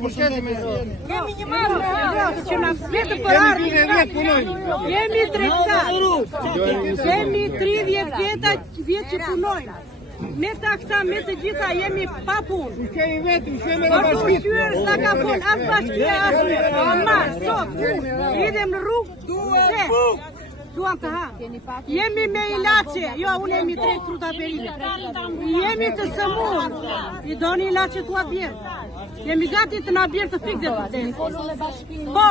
Kemi një marrë që na vetë për ardhmë. Jemi tregtar. Kemi 30 vjet që punojnë. Me ta këta, me të gjitha jemi pa punë. Kemi vetë, shkemi në Por bashkit. ushqyer s'na ka punë, as bashkia, as ama, sot. Idem në rrugë, se duam të ha. Jemi me ilaçe, jo, unë jemi 3 fruta perime. Jemi të sëmur, i doni ilaçe tua bjerë. Jemi gati të na bjerë të fikë dhe të Po!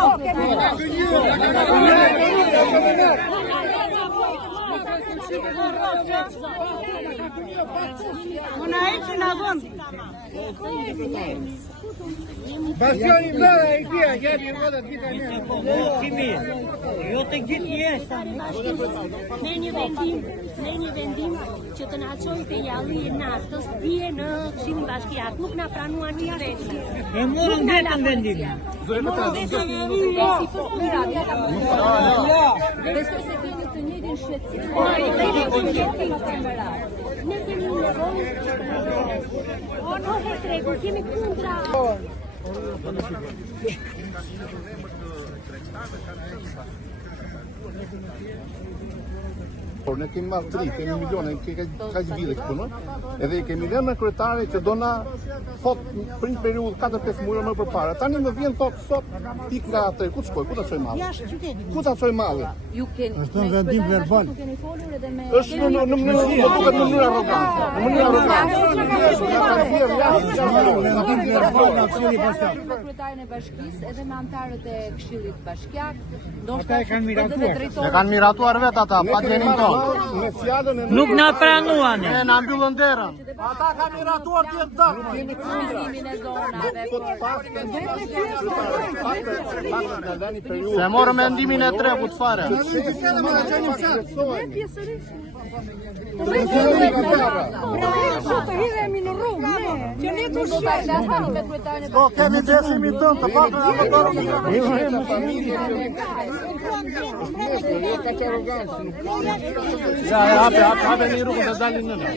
Unë e që nga vëndi. Bastioni vëra e kia, gjabi vëra gjitha një. Jo të gjithë jeshtë. Ne një vendim që të na çojë te jalli e natës, dje në Këshillin Bashkiak, nuk na pranuan një rrethi. E morën vetëm vendimin. Besoj se keni të njëjtin shqetësim. Ne kemi nevojë të tregu, kemi kundra. Ne kemi marrë 3, kemi milione, ka që vide këtu, edhe kemi vënë me kryetare që do na thot për një periudhë 4-5 muaj më përpara. Tani më vjen thot sot pik nga atë, ku të shkoj, ku ta çoj malli? Ku ta çoj malli? Është në vendim verbal. Është në mënyrë arrogante. Në mënyrë arrogante. Vendim verbal nga Këshilli Bashkiak. Kryetarin e bashkisë edhe me anëtarët e Këshillit Bashkiak. Ata e kanë miratuar. E kanë miratuar vetë ata, pa djenin tonë. Me fjalën e Nuk na pranuan. ne na mbyllën derën. Ata kanë miratuar tjetë dëmë. Kemi kundërimin e zonave. Se morë mendimin e tregut fare. Të hidhemi në rrugë, që ne të shqyrë. Po, kemi besimin tënë të patë në amatërë. Ja, hape një rrugë dhe dalin në në.